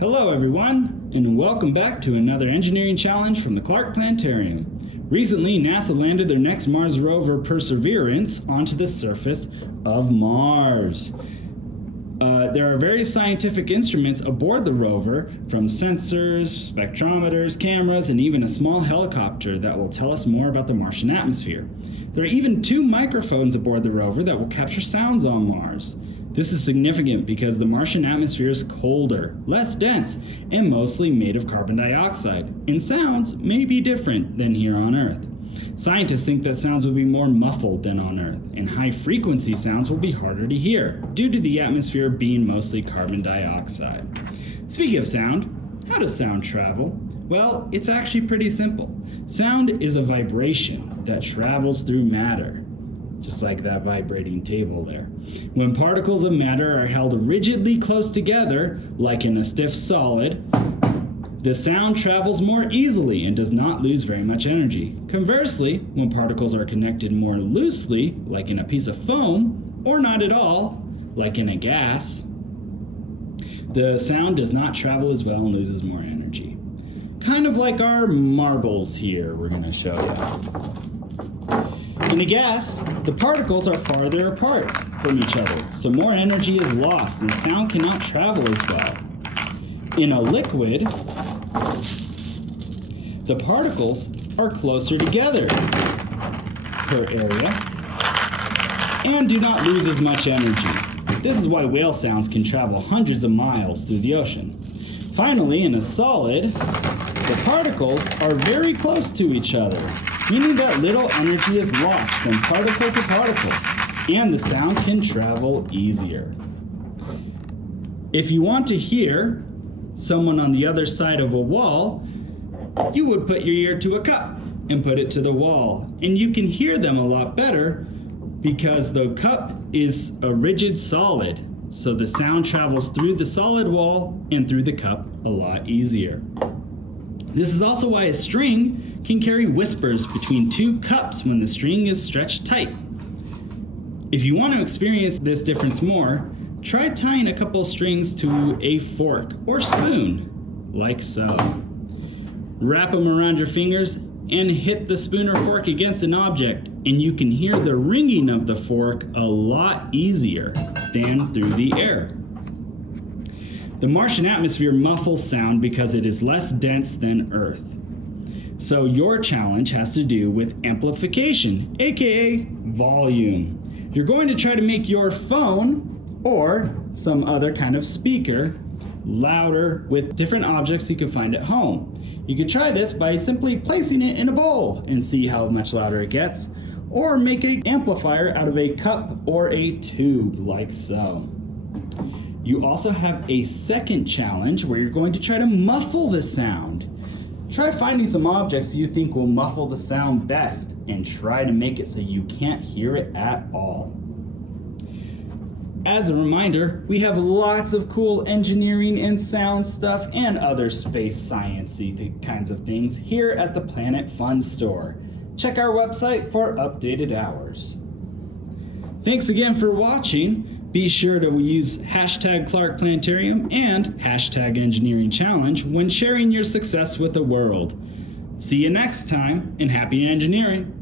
Hello everyone, and welcome back to another engineering challenge from the Clark Planetarium. Recently, NASA landed their next Mars rover Perseverance onto the surface of Mars. There are various scientific instruments aboard the rover, from sensors, spectrometers, cameras, and even a small helicopter that will tell us more about the Martian atmosphere. There are even 2 microphones aboard the rover that will capture sounds on Mars. This is significant because the Martian atmosphere is colder, less dense, and mostly made of carbon dioxide, and sounds may be different than here on Earth. Scientists think that sounds will be more muffled than on Earth, and high-frequency sounds will be harder to hear, due to the atmosphere being mostly carbon dioxide. Speaking of sound, how does sound travel? Well, it's actually pretty simple. Sound is a vibration that travels through matter, just like that vibrating table there. When particles of matter are held rigidly close together, like in a stiff solid, the sound travels more easily and does not lose very much energy. Conversely, when particles are connected more loosely, like in a piece of foam, or not at all, like in a gas, the sound does not travel as well and loses more energy. Kind of like our marbles here, we're going to show you. In a gas, the particles are farther apart from each other, so more energy is lost and sound cannot travel as well. In a liquid, the particles are closer together per area and do not lose as much energy. This is why whale sounds can travel hundreds of miles through the ocean. Finally, in a solid, the particles are very close to each other, meaning that little energy is lost from particle to particle, and the sound can travel easier. If you want to hear someone on the other side of a wall, you would put your ear to a cup and put it to the wall, and you can hear them a lot better because the cup is a rigid solid, so the sound travels through the solid wall and through the cup a lot easier. This is also why a string can carry whispers between 2 cups when the string is stretched tight. If you want to experience this difference more, try tying a couple strings to a fork or spoon, like so. Wrap them around your fingers and hit the spoon or fork against an object, and you can hear the ringing of the fork a lot easier than through the air. The Martian atmosphere muffles sound because it is less dense than Earth. So your challenge has to do with amplification, aka volume. You're going to try to make your phone or some other kind of speaker louder with different objects you can find at home. You could try this by simply placing it in a bowl and see how much louder it gets, or make an amplifier out of a cup or a tube, like so. You also have a second challenge where you're going to try to muffle the sound. Try finding some objects you think will muffle the sound best and try to make it so you can't hear it at all. As a reminder, we have lots of cool engineering and sound stuff and other space science-y kinds of things here at the Planet Fun Store. Check our website for updated hours. Thanks again for watching. Be sure to use #ClarkPlanetarium and #EngineeringChallenge when sharing your success with the world. See you next time, and happy engineering!